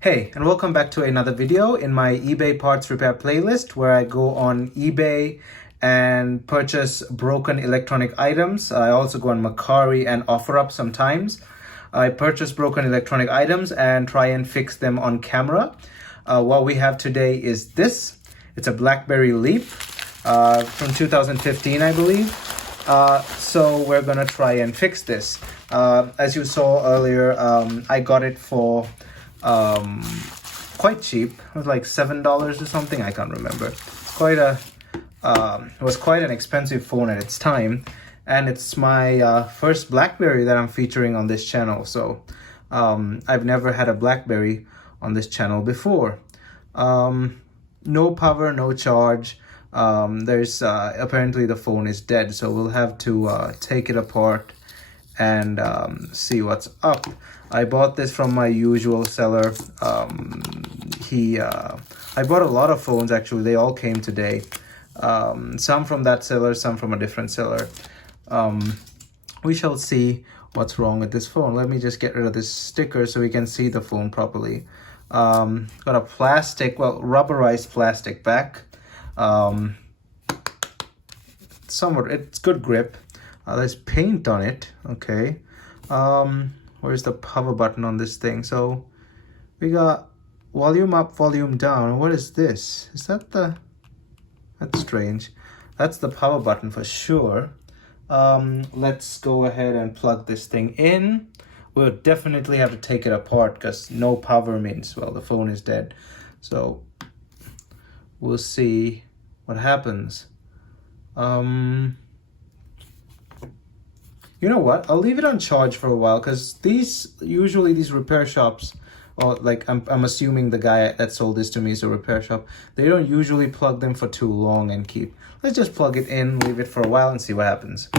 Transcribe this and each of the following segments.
Hey, and welcome back to another video in my eBay parts repair playlist where I go on eBay and purchase broken electronic items. I also go on Mercari and OfferUp sometimes. I purchase broken electronic items and try and fix them on camera. What we have today is this. It's a BlackBerry Leap from 2015, I believe. So we're gonna try and fix this. As you saw earlier, I got it for quite cheap. It was like $7 or something. I can't remember. It was quite an expensive phone at its time, and it's my first BlackBerry that I'm featuring on this channel. So I've never had a BlackBerry on this channel before. No power, no charge. There's apparently the phone is dead, so we'll have to take it apart and see what's up. I bought this from my usual seller. I bought a lot of phones actually. They all came today. Some from that seller, some from a different seller. We shall see what's wrong with this phone. Let me just get rid of this sticker so we can see the phone properly. Got a rubberized plastic back. It's good grip. There's paint on it. Okay. Where's the power button on this thing? So we got volume up, volume down. What is this? That's strange. That's the power button for sure. Let's go ahead and plug this thing in. We'll definitely have to take it apart because no power means, well, the phone is dead. So we'll see what happens. You know what? I'll leave it on charge for a while because usually these repair shops, or like I'm assuming the guy that sold this to me is a repair shop, they don't usually plug them for too long and keep. Let's just plug it in, leave it for a while and see what happens.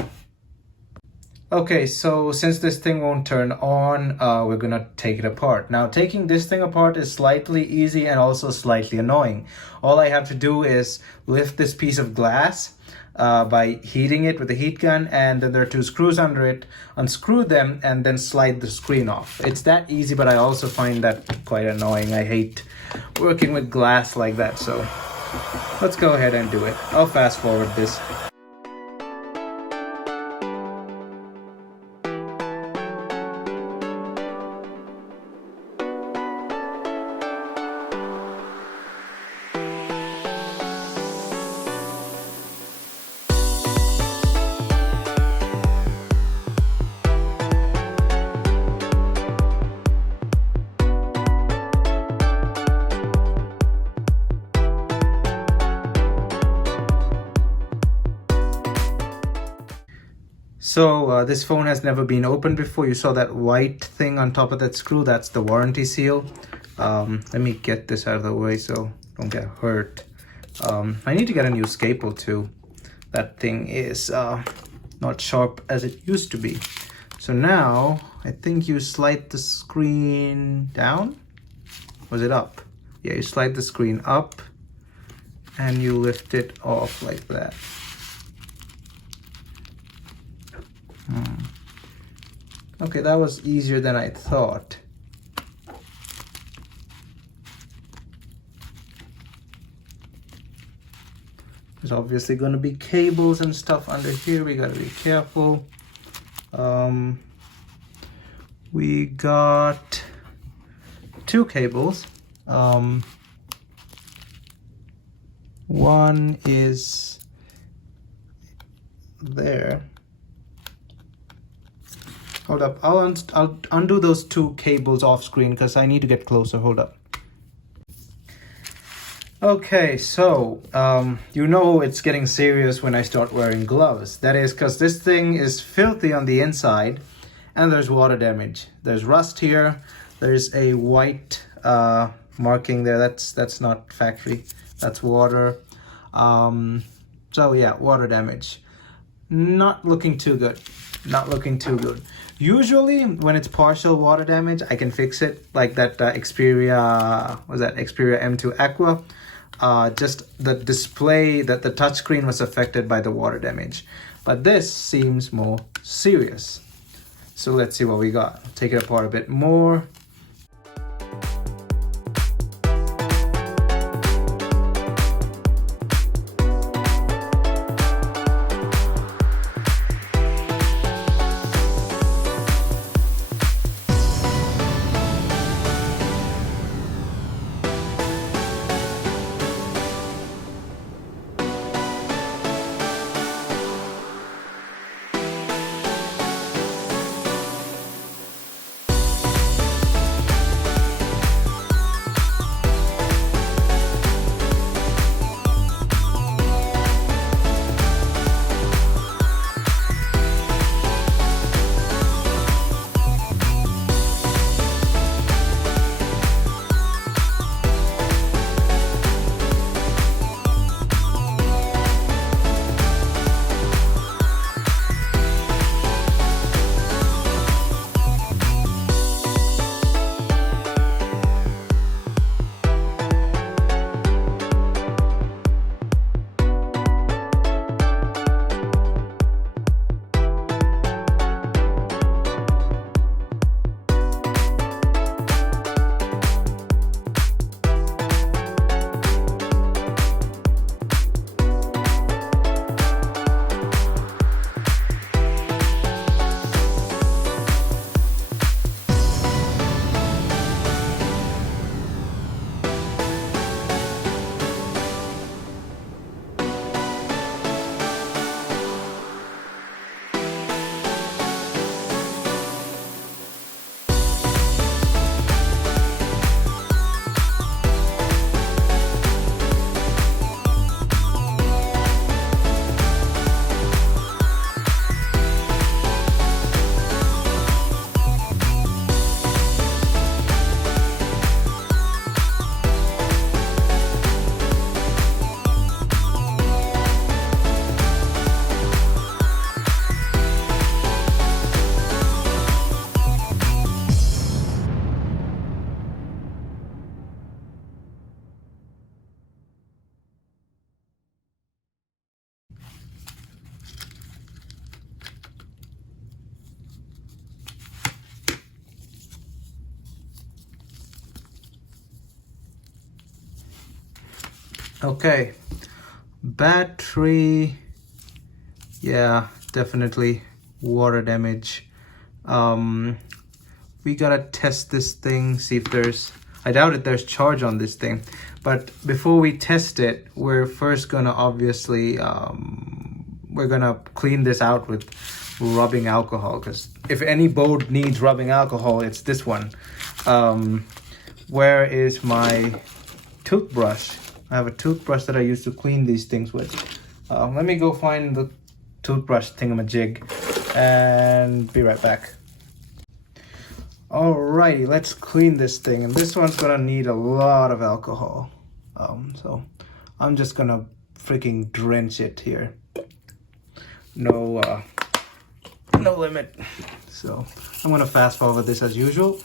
Okay, so since this thing won't turn on, we're gonna take it apart. Now, taking this thing apart is slightly easy and also slightly annoying. All I have to do is lift this piece of glass by heating it with a heat gun, and then there are two screws under it, unscrew them, and then slide the screen off. It's that easy, but I also find that quite annoying. I hate working with glass like that, so let's go ahead and do it. I'll fast forward this. So this phone has never been opened before. You saw that white thing on top of that screw. That's the warranty seal. Let me get this out of the way so don't get hurt. I need to get a new staple too. That thing is not sharp as it used to be. So now I think you slide the screen down. Was it up? Yeah, you slide the screen up and you lift it off like that. Okay, that was easier than I thought. There's obviously going to be cables and stuff under here. We got to be careful. We got two cables. One is there. Hold up, I'll undo those two cables off screen because I need to get closer. Hold up. Okay, so you know it's getting serious when I start wearing gloves. That is because this thing is filthy on the inside and there's water damage. There's rust here. There's a white marking there. That's not factory. That's water. So yeah, water damage. Not looking too good. Not looking too good. Usually when it's partial water damage, I can fix it, like that Xperia M2 Aqua. Just the display, that the touchscreen was affected by the water damage. But this seems more serious. So let's see what we got. Take it apart a bit more. Okay, battery, yeah, definitely water damage. We gotta test this thing, see if there's, I doubt it there's charge on this thing, but before we test it, we're first gonna obviously we're gonna clean this out with rubbing alcohol, because if any board needs rubbing alcohol, it's this one. Where is my toothbrush? I have a toothbrush that I used to clean these things with. Let me go find the toothbrush thingamajig and be right back. Alrighty, let's clean this thing, and this one's gonna need a lot of alcohol. So I'm just gonna freaking drench it here. No limit. So I'm gonna fast forward this as usual.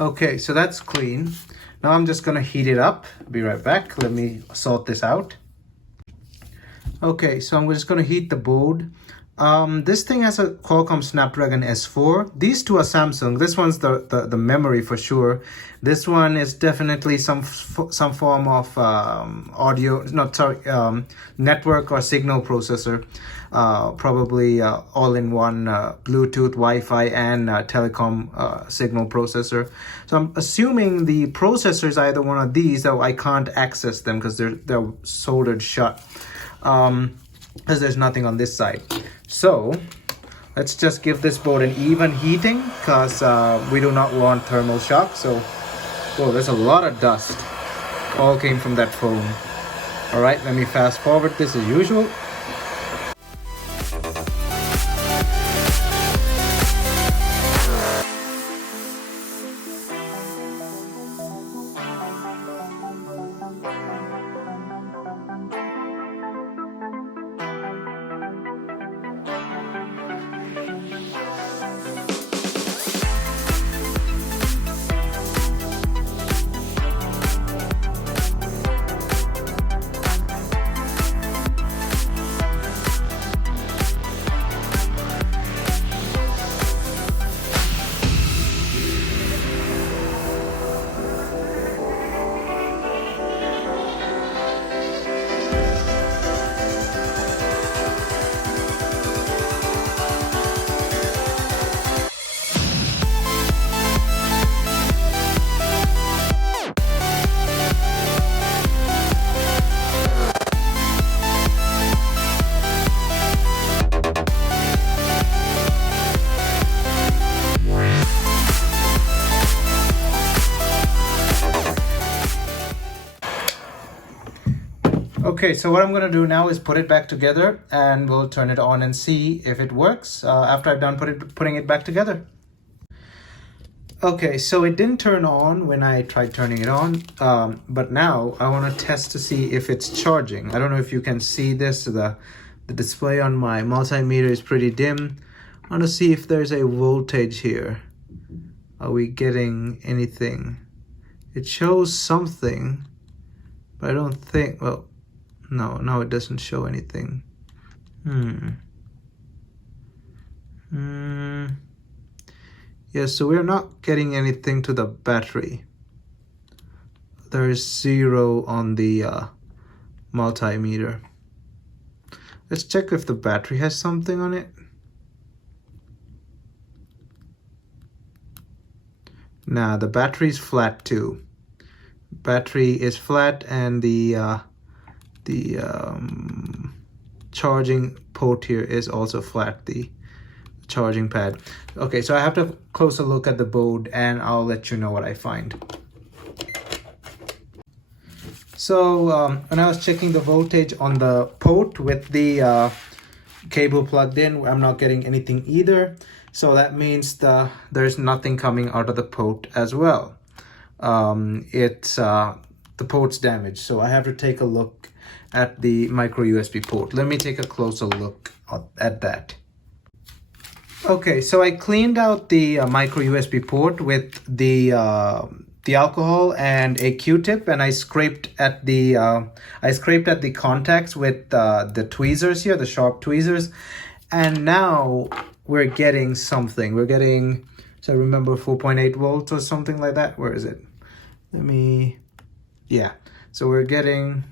Okay, so that's clean. Now I'm just gonna heat it up. Be right back. Let me sort this out. Okay, so I'm just gonna heat the board. This thing has a Qualcomm Snapdragon S4. These two are Samsung. This one's the memory for sure. This one is definitely some form of network or signal processor. Probably all-in-one Bluetooth, Wi-Fi, and telecom signal processor. So I'm assuming the processor is either one of these, though I can't access them because they're soldered shut. Because there's nothing on this side. So let's just give this board an even heating, because we do not want thermal shock. So, oh, there's a lot of dust. All came from that phone. All right, let me fast forward this as usual. Okay, so what I'm going to do now is put it back together, and we'll turn it on and see if it works after I've done putting it back together. Okay, so it didn't turn on when I tried turning it on, but now I want to test to see if it's charging. I don't know if you can see this. The display on my multimeter is pretty dim. I want to see if there's a voltage here. Are we getting anything? It shows something, but I don't think, well, no, it doesn't show anything. Yeah, so we're not getting anything to the battery. there is 0 on the multimeter. Let's check if the battery has something on it. Nah, the battery is flat too. Battery is flat, and the charging port here is also flat, the charging pad. Okay, so I have to closer look at the board and I'll let you know what I find. So when I was checking the voltage on the port with the cable plugged in, I'm not getting anything either. So that means there's nothing coming out of the port as well. The port's damaged, so I have to take a look at the micro USB port. Let me take a closer look at that. Okay, so I cleaned out the micro USB port with the alcohol and a Q-tip, and I scraped at the contacts with the tweezers here, the sharp tweezers, and now we're getting something. We're getting, so I remember 4.8 volts or something like that. Where is it? Yeah. So we're getting,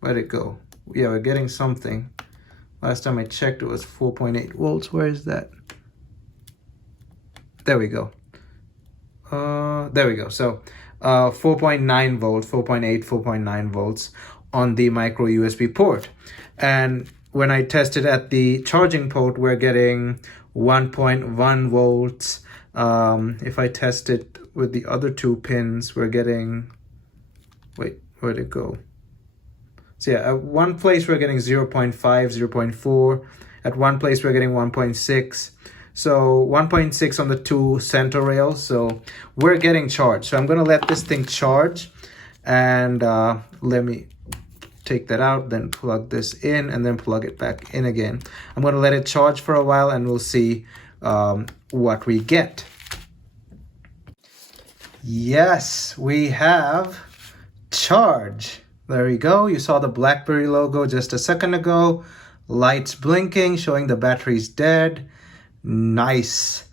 where'd it go? Yeah, we're getting something. Last time I checked, it was 4.8 volts. Where is that? There we go. There we go. So 4.9 volts, 4.8, 4.9 volts on the micro USB port. And when I tested at the charging port, we're getting 1.1 volts. If I test it with the other 2 pins, we're getting, wait, where'd it go? So yeah, at one place we're getting 0.5, 0.4. At one place we're getting 1.6. So 1.6 on the 2 center rails. So we're getting charged. So I'm going to let this thing charge, and let me take that out, then plug this in, and then plug it back in again. I'm going to let it charge for a while, and we'll see what we get. Yes, we have charge. There we go. You saw the BlackBerry logo just a second ago. Lights blinking, showing the battery's dead. Nice.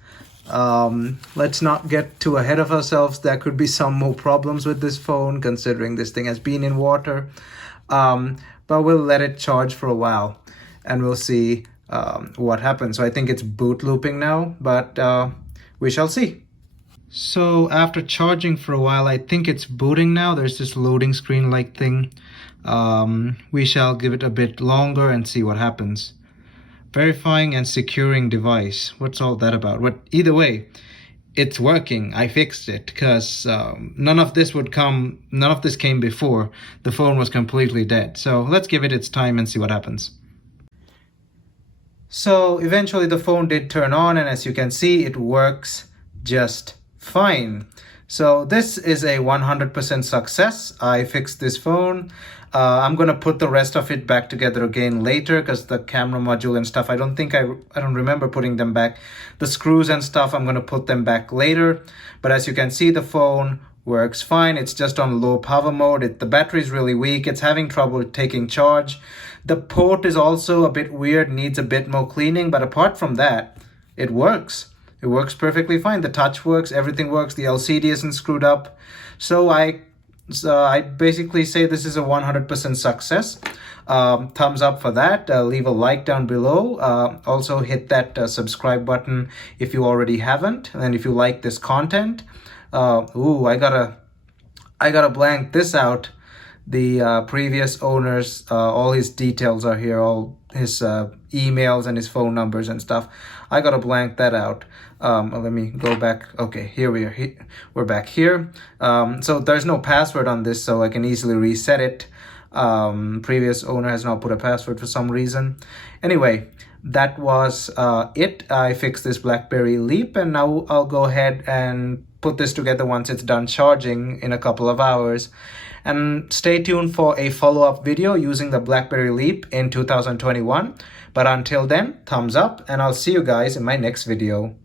Let's not get too ahead of ourselves. There could be some more problems with this phone, considering this thing has been in water. But we'll let it charge for a while, and we'll see what happens. So I think it's boot looping now, but we shall see. So after charging for a while, I think it's booting now. There's this loading screen like thing. We shall give it a bit longer and see what happens. Verifying and securing device. What's all that about? But either way, it's working. I fixed it, because none of this came before. The phone was completely dead. So let's give it its time and see what happens. So eventually the phone did turn on, and as you can see, it works just fine. So this is a 100% success. I fixed this phone. I'm gonna put the rest of it back together again later, because the camera module and stuff, I don't remember putting them back. The screws and stuff, I'm gonna put them back later. But as you can see, the phone works fine. It's just on low power mode. The battery is really weak. It's having trouble taking charge. The port is also a bit weird, needs a bit more cleaning, but apart from that, it works. It works perfectly fine. The touch works, everything works. The LCD isn't screwed up. So I basically say this is a 100% success. Thumbs up for that. Leave a like down below. Also hit that subscribe button if you already haven't. And if you like this content, I gotta blank this out. The previous owners, all his details are here, all his emails and his phone numbers and stuff. I gotta blank that out. Let me go back. Okay, here we are. We're back here. So there's no password on this, so I can easily reset it. Previous owner has not put a password for some reason. Anyway, that was it. I fixed this BlackBerry Leap, and now I'll go ahead and put this together once it's done charging in a couple of hours. And stay tuned for a follow-up video using the BlackBerry Leap in 2021. But until then, thumbs up, and I'll see you guys in my next video.